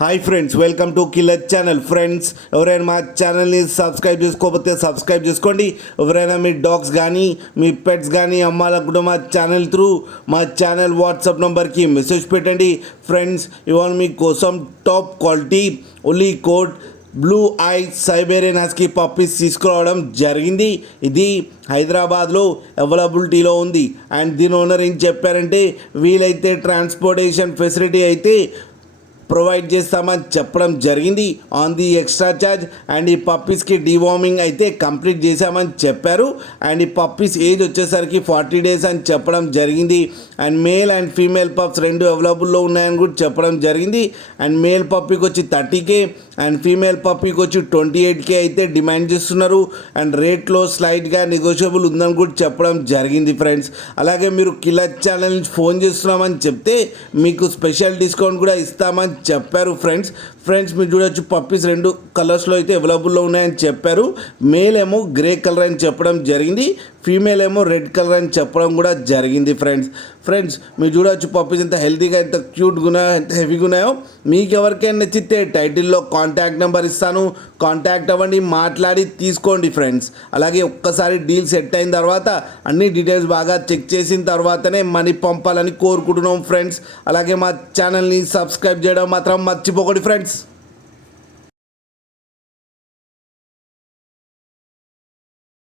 Hi friends, welcome to killer channel. Friends, ఎవరైనా మా ఛానల్ని సబ్స్క్రైబ్ చేసుకోకపోతే సబ్స్క్రైబ్ చేసుకోండి. ఎవరైనా మీ డాగ్స్ కానీ మీ పెట్స్ కానీ అమ్మాలనుకుంటే మా ఛానల్ త్రూ మా ఛానల్ వాట్సాప్ నెంబర్కి మెసేజ్ పెట్టండి. ఫ్రెండ్స్, ఇవాళ మీకోసం top quality woolly coat blue eye Siberian husky puppies తీసుకురావడం జరిగింది. ఇది హైదరాబాద్లో అవైలబిలిటీలో ఉంది. అండ్ దీని ఓనర్ ఏం చెప్పారంటే, వీలైతే ట్రాన్స్పోర్టేషన్ ఫెసిలిటీ అయితే ప్రొవైడ్ చేస్తామని చెప్పడం జరిగింది on the extra charge. And ఈ పప్పీస్కి డివార్మింగ్ అయితే కంప్లీట్ చేశామని చెప్పారు. అండ్ ఈ పప్పీస్ ఏజ్ వచ్చేసరికి 40 days అని చెప్పడం జరిగింది. And male and female pups రెండు అవైలబుల్లో ఉన్నాయని కూడా చెప్పడం జరిగింది. అండ్ మేల్ పప్పీకి వచ్చి 30K అండ్ ఫీమేల్ పప్పీకి వచ్చి 28K అయితే డిమాండ్ చేస్తున్నారు. అండ్ రేట్లో స్లైట్గా నెగోషియబుల్ ఉందని కూడా చెప్పడం జరిగింది. ఫ్రెండ్స్, అలాగే మీరు కిల్లర్ ఛానల్ నుంచి ఫోన్ చేస్తున్నామని చెప్తే మీకు స్పెషల్ డిస్కౌంట్ కూడా ఇస్తామని చెప్పారు. ఫ్రెండ్స్ మీరు చూడొచ్చు, పప్పీస్ రెండు కలర్స్లో అయితే అవైలబుల్లో ఉన్నాయని చెప్పారు. మేల్ ఏమో గ్రే కలర్ అని చెప్పడం జరిగింది, ఫీమేల్ ఏమో రెడ్ కలర్ అని చెప్పడం కూడా జరిగింది. ఫ్రెండ్స్ మీరు చూడవచ్చు, పప్పీస్ ఎంత హెల్తీగా ఎంత క్యూట్గా ఉన్నాయో ఎంత హెవీగా ఉన్నాయో. మీకు ఎవరికైనా నచ్చితే టైటిల్లో కాంటాక్ట్ నెంబర్ ఇస్తాను, కాంటాక్ట్ అవ్వండి, మాట్లాడి తీసుకోండి. ఫ్రెండ్స్, అలాగే ఒక్కసారి డీల్ సెట్ అయిన తర్వాత అన్ని డీటెయిల్స్ బాగా చెక్ చేసిన తర్వాతనే మనీ పంపాలని కోరుకుంటున్నాం. ఫ్రెండ్స్, అలాగే మా ఛానల్ని సబ్స్క్రైబ్ చేయడం మాత్రం మర్చిపోకండి. ఫ్రెండ్స్.